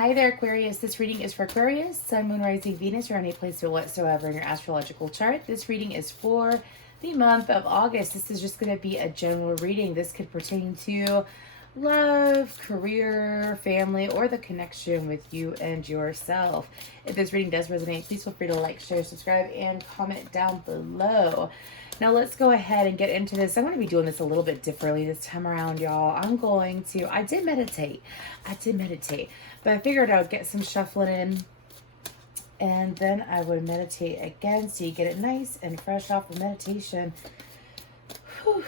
Hi there, Aquarius. This reading is for Aquarius, Sun, Moon, Rising, Venus, or any place whatsoever in your astrological chart. This reading is for the month of August. This is just going to be a general reading. This could pertain to love, career, family, or the connection with you and yourself. If this reading does resonate, please feel free to like, share, subscribe, and comment down below. Now let's go ahead and get into this. I'm going to be doing this a little bit differently this time around, y'all. I did meditate, but I figured I would get some shuffling in, and then I would meditate again, so you get it nice and fresh off of meditation. Whew,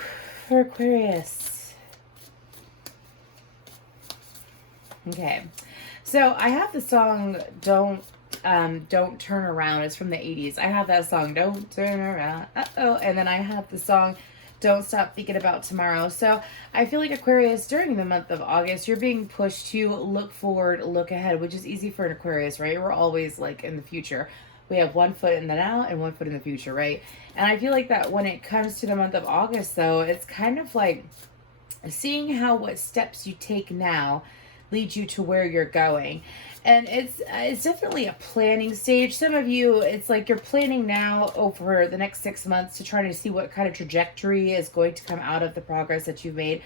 for Aquarius. Okay, so I have the song Don't Turn Around. It's from the 80s. I have that song, Don't Turn Around, and then I have the song Don't Stop Thinking About Tomorrow. So I feel like Aquarius, during the month of August, you're being pushed to look forward, look ahead, which is easy for an Aquarius, right? We're always like in the future. We have one foot in the now and one foot in the future, right? And I feel like that when it comes to the month of August, though, it's kind of like seeing how what steps you take now lead you to where you're going. And it's definitely a planning stage. Some of you, it's like you're planning now over the next 6 months to try to see what kind of trajectory is going to come out of the progress that you've made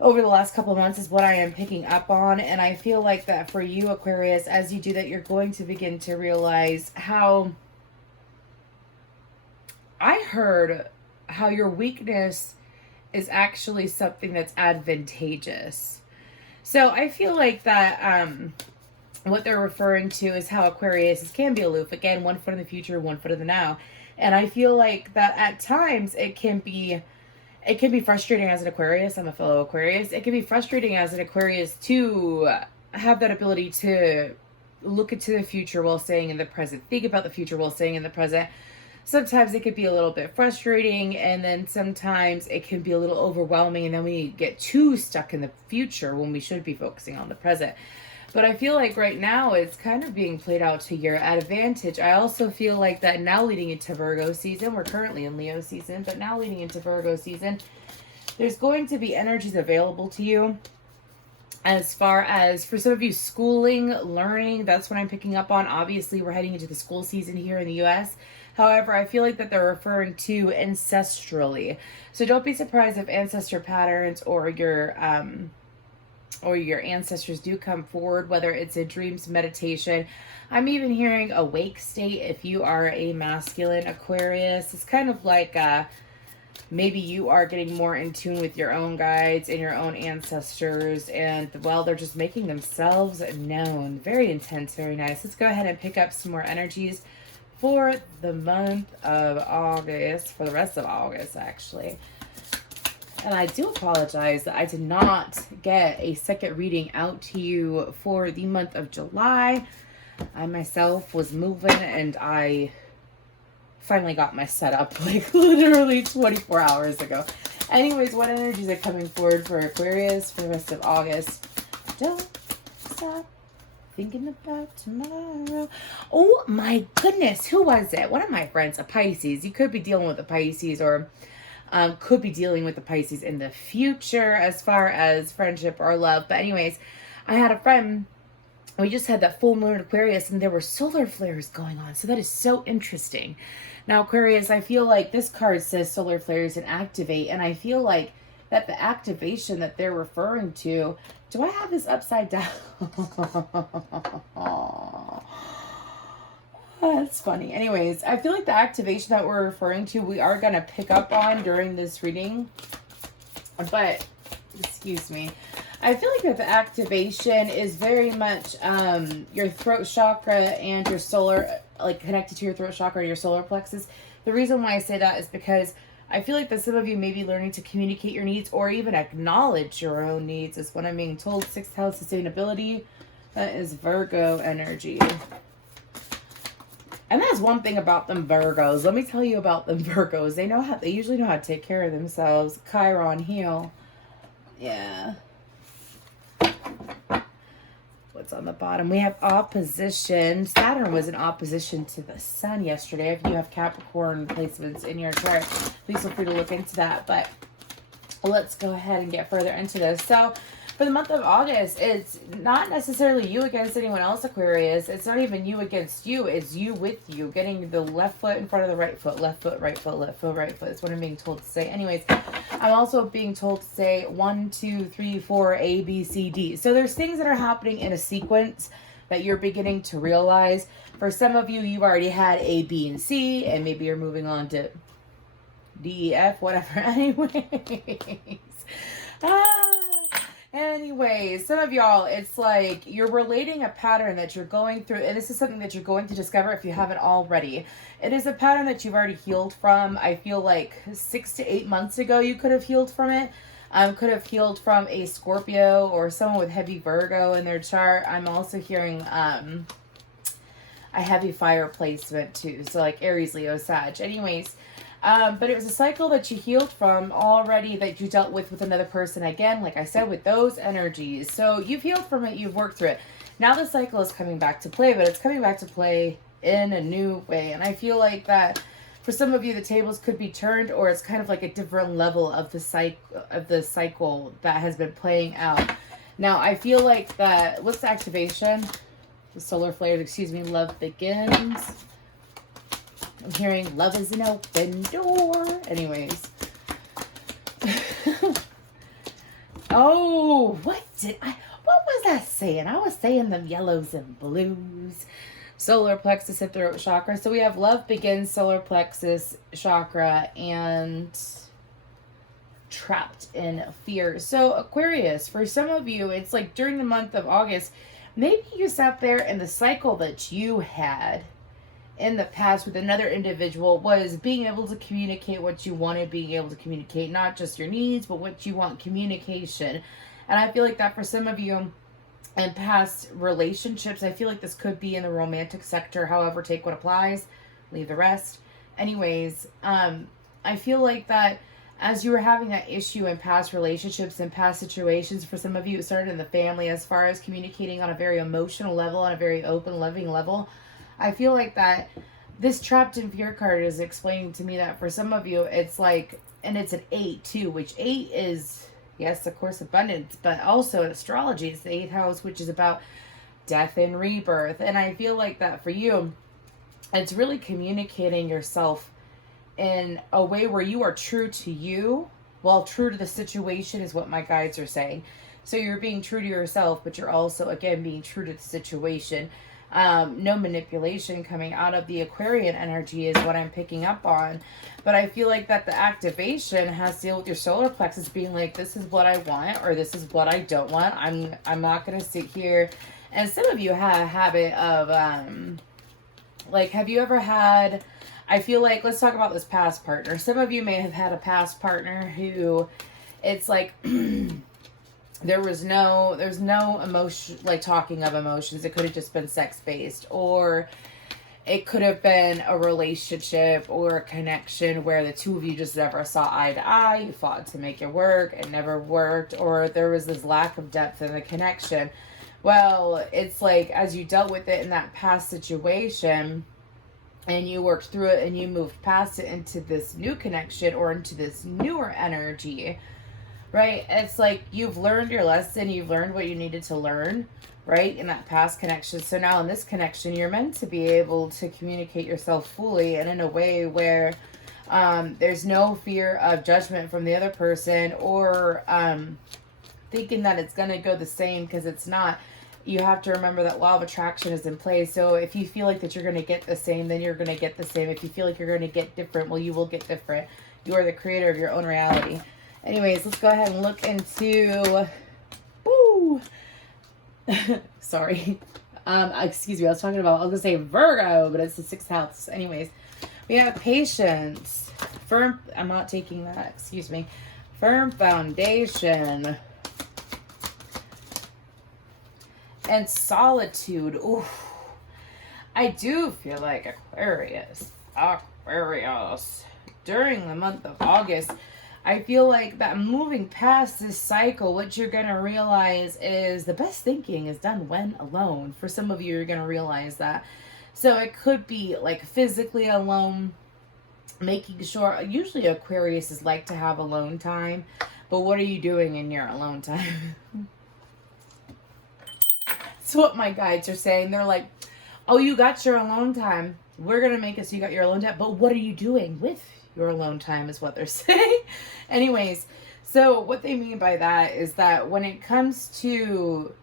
over the last couple of months is what I am picking up on. And I feel like that for you, Aquarius, as you do that, you're going to begin to realize how your weakness is actually something that's advantageous. So I feel like that what they're referring to is how Aquarius can be aloof. Again, one foot in the future, one foot in the now. And I feel like that at times it can be frustrating as an Aquarius. I'm a fellow Aquarius. It can be frustrating as an Aquarius to have that ability to look into the future while staying in the present. Think about the future while staying in the present. Sometimes it could be a little bit frustrating, and then sometimes it can be a little overwhelming, and then we get too stuck in the future when we should be focusing on the present. But I feel like right now it's kind of being played out to your advantage. I also feel like that now leading into Virgo season, we're currently in Leo season, but now leading into Virgo season, there's going to be energies available to you. As far as for some of you, schooling, learning, that's what I'm picking up on. Obviously, we're heading into the school season here in the US. However, I feel like that they're referring to ancestrally. So don't be surprised if ancestor patterns or your ancestors do come forward, whether it's a dreams, meditation. I'm even hearing awake state if you are a masculine Aquarius. It's kind of like maybe you are getting more in tune with your own guides and your own ancestors, and well, they're just making themselves known. Very intense, very nice. Let's go ahead and pick up some more energies for the month of August, for the rest of August, actually. And I do apologize that I did not get a second reading out to you for the month of July. I myself was moving, and I finally got my setup like literally 24 hours ago. Anyways, what energies are coming forward for Aquarius for the rest of August? Don't stop thinking about tomorrow. Oh my goodness, who was it? One of my friends, a Pisces. You could be dealing with a Pisces, or could be dealing with the Pisces in the future as far as friendship or love. But anyways, I had a friend, we just had that full moon Aquarius, and there were solar flares going on. So that is so interesting. Now, Aquarius, I feel like this card says solar flares and activate, and I feel like that the activation that they're referring to, do I have this upside down? That's funny. Anyways, I feel like the activation that we're referring to, we are going to pick up on during this reading. But, excuse me, I feel like that the activation is very much your throat chakra and your solar, like connected to your throat chakra, your solar plexus. The reason why I say that is because I feel like that some of you may be learning to communicate your needs or even acknowledge your own needs is what I'm being told. 6th house sustainability. That is Virgo energy. And that's one thing about them Virgos. Let me tell you about them Virgos. They usually know how to take care of themselves. Chiron heel. Yeah. What's on the bottom? We have opposition. Saturn was in opposition to the sun yesterday. If you have Capricorn placements in your chart, please feel free to look into that. But let's go ahead and get further into this. So For the month of August, it's not necessarily you against anyone else, Aquarius. It's not even you against you. It's you with you. Getting the left foot in front of the right foot. Left foot, right foot, left foot, right foot. That's what I'm being told to say. Anyways, I'm also being told to say 1, 2, 3, 4, A, B, C, D. So there's things that are happening in a sequence that you're beginning to realize. For some of you, you've already had A, B, and C, and maybe you're moving on to D, E, F, whatever. Anyways, some of y'all, it's like you're relating a pattern that you're going through, and this is something that you're going to discover if you haven't already. It is a pattern that you've already healed from. I feel like 6 to 8 months ago you could have healed from it. Could have healed from a Scorpio or someone with heavy Virgo in their chart. I'm also hearing a heavy fire placement too, so like Aries, Leo, Sag. Anyways, but it was a cycle that you healed from already, that you dealt with another person. Again, like I said, with those energies. So you've healed from it. You've worked through it. Now the cycle is coming back to play, but it's coming back to play in a new way. And I feel like that for some of you, the tables could be turned, or it's kind of like a different level of the cycle that has been playing out. Now, I feel like that, what's the activation? The solar flares, excuse me, love begins. I'm hearing love is an open door. Anyways. Oh, what was I saying? I was saying them yellows and blues. Solar plexus and throat chakra. So we have love begins, solar plexus chakra, and trapped in fear. So Aquarius, for some of you, it's like during the month of August, maybe you sat there and the cycle that you had in the past with another individual was being able to communicate what you wanted, being able to communicate not just your needs, but what you want, communication. And I feel like that for some of you in past relationships, I feel like this could be in the romantic sector. However, take what applies, leave the rest. Anyways, I feel like that as you were having that issue in past relationships and past situations, for some of you, it started in the family as far as communicating on a very emotional level, on a very open, loving level. I feel like that this trapped in fear card is explaining to me that for some of you, it's like, and it's an 8 too, which 8 is, yes, of course, abundance, but also in astrology, it's the 8th house, which is about death and rebirth. And I feel like that for you, it's really communicating yourself in a way where you are true to you, while true to the situation is what my guides are saying. So you're being true to yourself, but you're also, again, being true to the situation. No manipulation coming out of the Aquarian energy is what I'm picking up on. But I feel like that the activation has to deal with your solar plexus being like, this is what I want, or this is what I don't want. I'm not going to sit here. And some of you have a habit of, like, have you ever had, I feel like, let's talk about this past partner. Some of you may have had a past partner who, it's like, there's no emotion, like talking of emotions. It could have just been sex-based, or it could have been a relationship or a connection where the two of you just never saw eye to eye. You fought to make it work. It never worked, or there was this lack of depth in the connection. Well, it's like as you dealt with it in that past situation and you worked through it and you moved past it into this new connection or into this newer energy, right? It's like you've learned your lesson. You've learned what you needed to learn, right? In that past connection. So now in this connection, you're meant to be able to communicate yourself fully and in a way where there's no fear of judgment from the other person, or thinking that it's going to go the same, because it's not. You have to remember that law of attraction is in play. So if you feel like that you're going to get the same, then you're going to get the same. If you feel like you're going to get different, well, you will get different. You are the creator of your own reality. Anyways, let's go ahead and look into, woo, sorry, excuse me, I was talking about, I was going to say Virgo, but it's the 6th house. Anyways, we have patience, firm, I'm not taking that, excuse me, firm foundation, and solitude. Ooh, I do feel like Aquarius, during the month of August, I feel like that moving past this cycle, what you're going to realize is the best thinking is done when alone. For some of you, you're going to realize that. So it could be like physically alone, making sure, usually Aquarius is like to have alone time, but what are you doing in your alone time? That's what my guides are saying. They're like, oh, you got your alone time. We're going to make it so you got your alone time. But what are you doing with your alone time is what they're saying. Anyways, so what they mean by that is that when it comes to,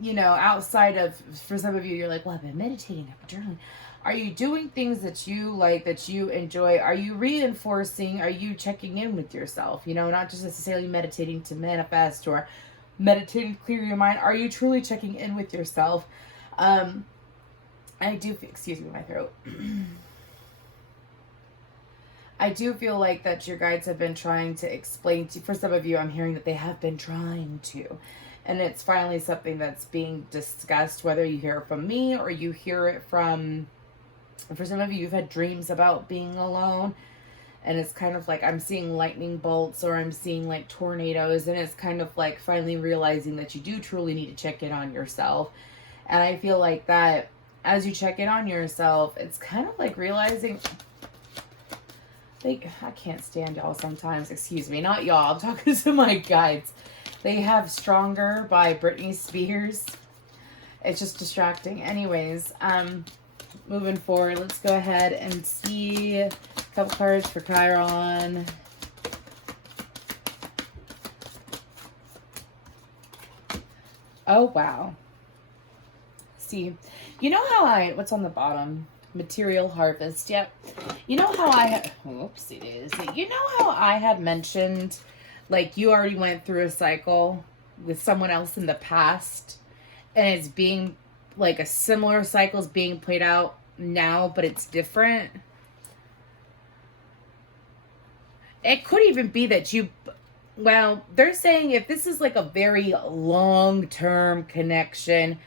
you know, outside of, for some of you, you're like, well, I've been meditating, I've been journaling. Are you doing things that you like, that you enjoy? Are you reinforcing? Are you checking in with yourself? You know, not just necessarily meditating to manifest or meditating to clear your mind. Are you truly checking in with yourself? I do, excuse me, my throat. I do feel like that your guides have been trying to explain to, for some of you, I'm hearing that they have been trying to. And it's finally something that's being discussed, whether you hear it from me or you hear it from, for some of you, you've had dreams about being alone. And it's kind of like I'm seeing lightning bolts or I'm seeing like tornadoes. And it's kind of like finally realizing that you do truly need to check in on yourself. And I feel like that as you check in on yourself, it's kind of like realizing... I can't stand y'all sometimes. Excuse me, not y'all. I'm talking to my guides. They have Stronger by Britney Spears. It's just distracting. Anyways, moving forward, let's go ahead and see a couple cards for Chiron. Oh, wow. See, you know how what's on the bottom? Material harvest. Yep. You know how whoops, it is. You know how I had mentioned, like, you already went through a cycle with someone else in the past, and it's being, like, a similar cycle is being played out now, but it's different. It could even be that well, they're saying if this is, like, a very long-term connection,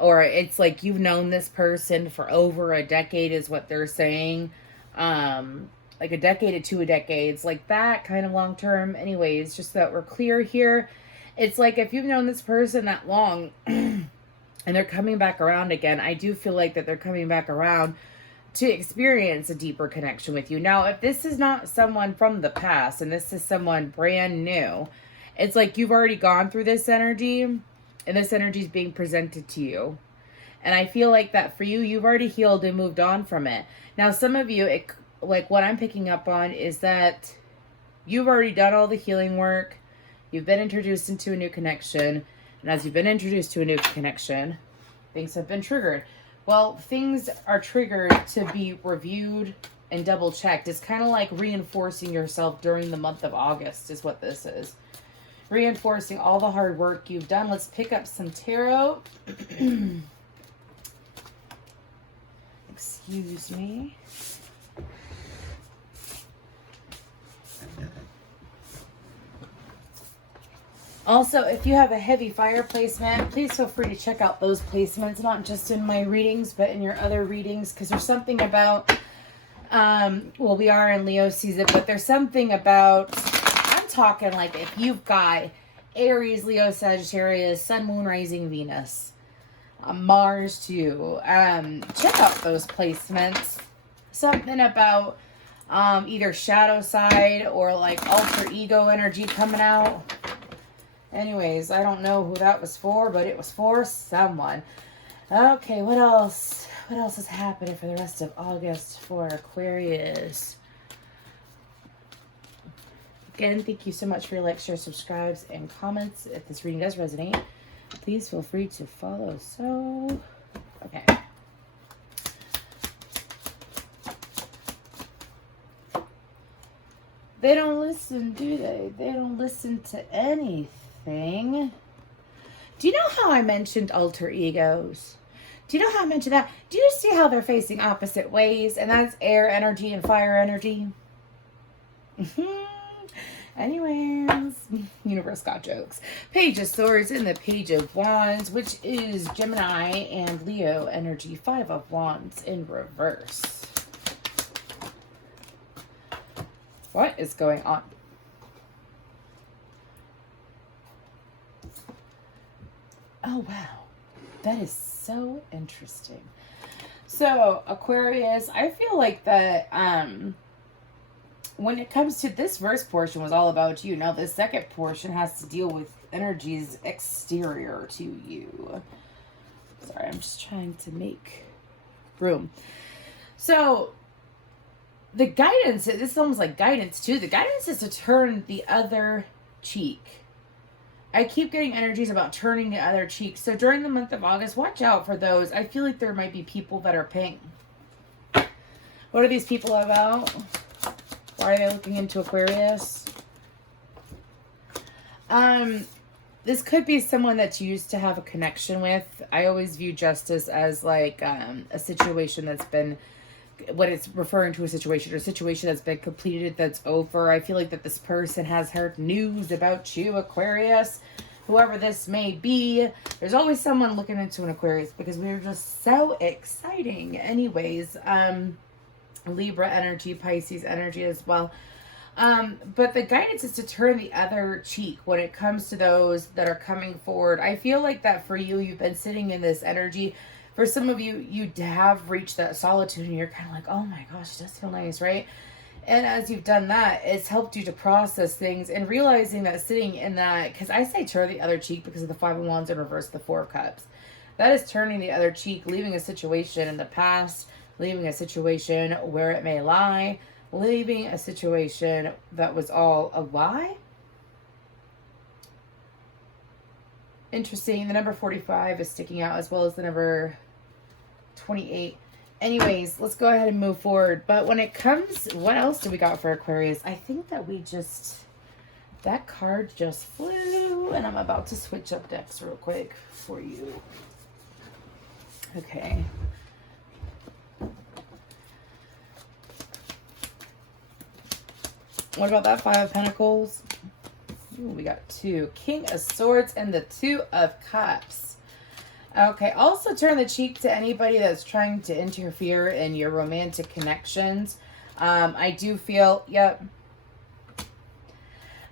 or it's like you've known this person for over a decade is what they're saying. Like a decade to 2 decades, like that kind of long term. Anyways, just so that we're clear here. It's like if you've known this person that long and they're coming back around again, I do feel like that they're coming back around to experience a deeper connection with you. Now, if this is not someone from the past and this is someone brand new, it's like you've already gone through this energy. And this energy is being presented to you. And I feel like that for you, you've already healed and moved on from it. Now, some of you, like what I'm picking up on is that you've already done all the healing work. You've been introduced into a new connection. And as you've been introduced to a new connection, things have been triggered. Well, things are triggered to be reviewed and double checked. It's kind of like reinforcing yourself during the month of August is what this is. Reinforcing all the hard work you've done. Let's pick up some tarot. Excuse me. Also, if you have a heavy fire placement, please feel free to check out those placements, not just in my readings, but in your other readings, because there's something about, well, we are in Leo season, but there's something about, talking like if you've got Aries, Leo, Sagittarius, Sun, Moon, Rising, Venus, Mars too. Check out those placements. Something about either shadow side or like alter ego energy coming out. Anyways, I don't know who that was for, but it was for someone. Okay, what else? What else is happening for the rest of August for Aquarius? Again, thank you so much for your likes, shares, subscribes, and comments. If this reading does resonate, please feel free to follow. So, okay. They don't listen, do they? They don't listen to anything. Do you know how I mentioned alter egos? Do you know how I mentioned that? Do you see how they're facing opposite ways? And that's air energy and fire energy. Anyways, universe got jokes. Page of Swords and the Page of Wands, which is Gemini and Leo energy. 5 of Wands in reverse. What is going on? Oh, wow. That is so interesting. So, Aquarius, I feel like that, when it comes to this first portion was all about you. Now, the second portion has to deal with energies exterior to you. I'm just trying to make room. So the guidance, this is almost like guidance too. The guidance is to turn the other cheek. I keep getting energies about turning the other cheek. So during the month of August, watch out for those. I feel like there might be people that are pink. What are these people about? Why are they looking into Aquarius? This could be someone that you used to have a connection with. I always view justice as like a situation that's been, what it's referring to, a situation that's been completed, that's over. I feel like that this person has heard news about you, Aquarius. Whoever this may be, there's always someone looking into an Aquarius because we're just so exciting. Anyways, Libra energy, Pisces energy as well. But the guidance is to turn the other cheek when it comes to those that are coming forward. I feel like that for you, you've been sitting in this energy. For some of you, you have reached that solitude and you're kind of like, oh my gosh, it does feel nice, right? And as you've done that, it's helped you to process things and realizing that sitting in that, because I say turn the other cheek because of the Five of Wands in reverse, the Four of Cups. That is turning the other cheek, leaving a situation in the past, leaving a situation where it may lie, leaving a situation that was all a lie. Interesting. The number 45 is sticking out as well as the number 28. Anyways, let's go ahead and move forward. But when it comes, what else do we got for Aquarius? I think that that card just flew, and I'm about to switch up decks real quick for you. Okay. What about that Five of Pentacles? Ooh, we got two. King of Swords and the Two of Cups. Okay, also turn the cheek to anybody that's trying to interfere in your romantic connections. I do feel, yep.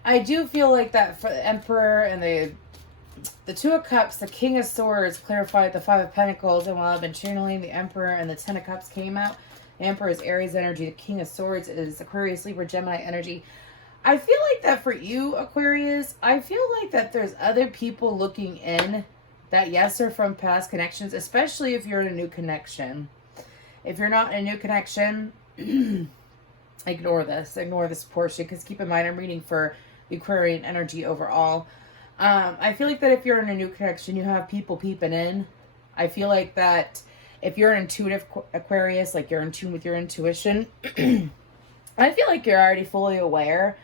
I do feel like that for the Emperor and the Two of Cups, the King of Swords clarified the Five of Pentacles, and while I've been channeling, the Emperor and the Ten of Cups came out. The Emperor is Aries energy. The King of Swords is Aquarius, Libra, Gemini energy. I feel like that for you, Aquarius, I feel like that there's other people looking in that, yes, are from past connections, especially if you're in a new connection. If you're not in a new connection, ignore this portion, because keep in mind, I'm reading for Aquarian energy overall. I feel like that if you're in a new connection, you have people peeping in. I feel like that if you're an intuitive Aquarius, like you're in tune with your intuition, I feel like you're already fully aware.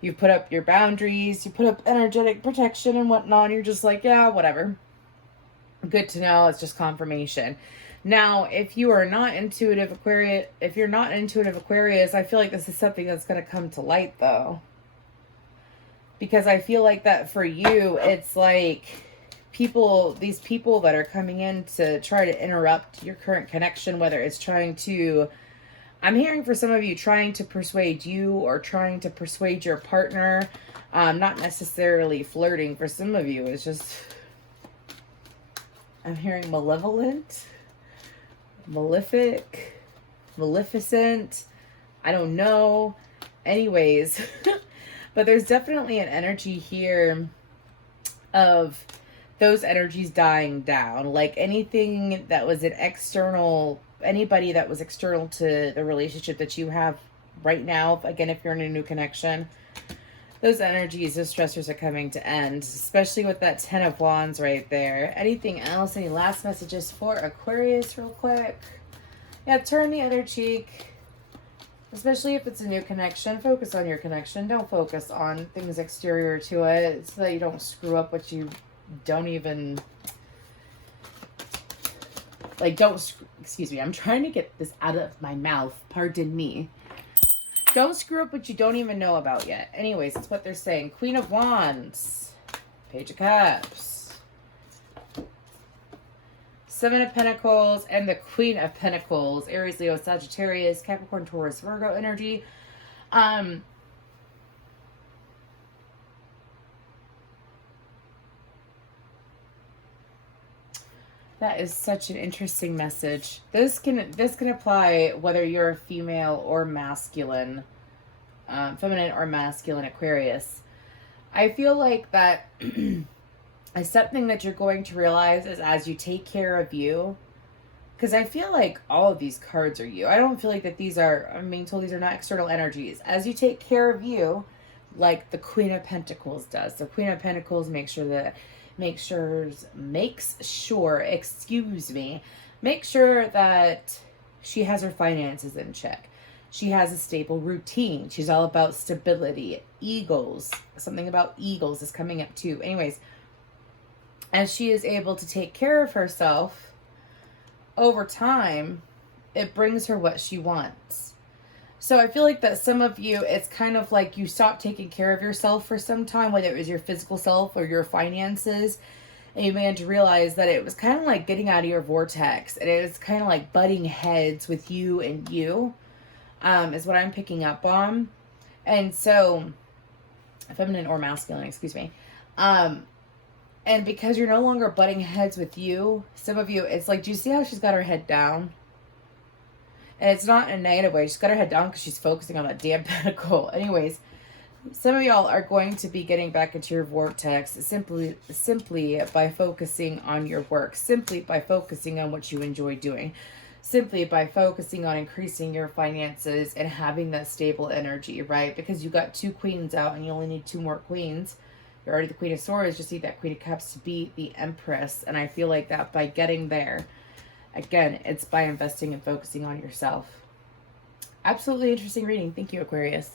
You've put up your boundaries, you put up energetic protection and whatnot. You're just like, yeah, whatever. Good to know. It's just confirmation. Now, if you are not intuitive Aquarius, I feel like this is something that's going to come to light, though. Because I feel like that for you, it's like these people that are coming in to try to interrupt your current connection, whether it's trying to, I'm hearing for some of you trying to persuade you or trying to persuade your partner, not necessarily flirting. For some of you, it's just, I'm hearing malevolent, malefic, maleficent, I don't know. Anyways, but there's definitely an energy here of those energies dying down. Like anything that was an external, anybody that was external to the relationship that you have right now, again, if you're in a new connection, those energies, those stressors are coming to end, especially with that Ten of Wands right there. Anything else? Any last messages for Aquarius real quick? Yeah, turn the other cheek. Especially if it's a new connection, focus on your connection. Don't focus on things exterior to it so that you don't screw up what you don't even, like, excuse me, I'm trying to get this out of my mouth. Pardon me. Don't screw up what you don't even know about yet. Anyways, that's what they're saying. Queen of Wands. Page of Cups. Seven of Pentacles and the Queen of Pentacles. Aries, Leo, Sagittarius, Capricorn, Taurus, Virgo energy. That is such an interesting message. This can apply whether you're a female or masculine, feminine or masculine Aquarius. I feel like that is something that you're going to realize is as you take care of you, because I feel like all of these cards are you. I don't feel like that these are, I'm being told these are not external energies. As you take care of you, like the Queen of Pentacles does. The Queen of Pentacles makes sure, make sure that she has her finances in check. She has a stable routine. She's all about stability. Eagles, something about eagles is coming up too. Anyways, as she is able to take care of herself, over time, it brings her what she wants. So I feel like that some of you, it's kind of like you stopped taking care of yourself for some time, whether it was your physical self or your finances. And you began to realize that it was kind of like getting out of your vortex. And it was kind of like butting heads with you and you, is what I'm picking up on. And so, feminine or masculine, excuse me. And because you're no longer butting heads with you, some of you, it's like, do you see how she's got her head down? And it's not in a negative way. She's got her head down because she's focusing on that damn pentacle. Anyways, some of y'all are going to be getting back into your vortex simply by focusing on your work, simply by focusing on what you enjoy doing, simply by focusing on increasing your finances and having that stable energy, right? Because you got 2 queens out and you only need 2 more queens. You're already the Queen of Swords, just need that Queen of Cups to be the Empress. And I feel like that by getting there, again, it's by investing and focusing on yourself. Absolutely interesting reading. Thank you, Aquarius.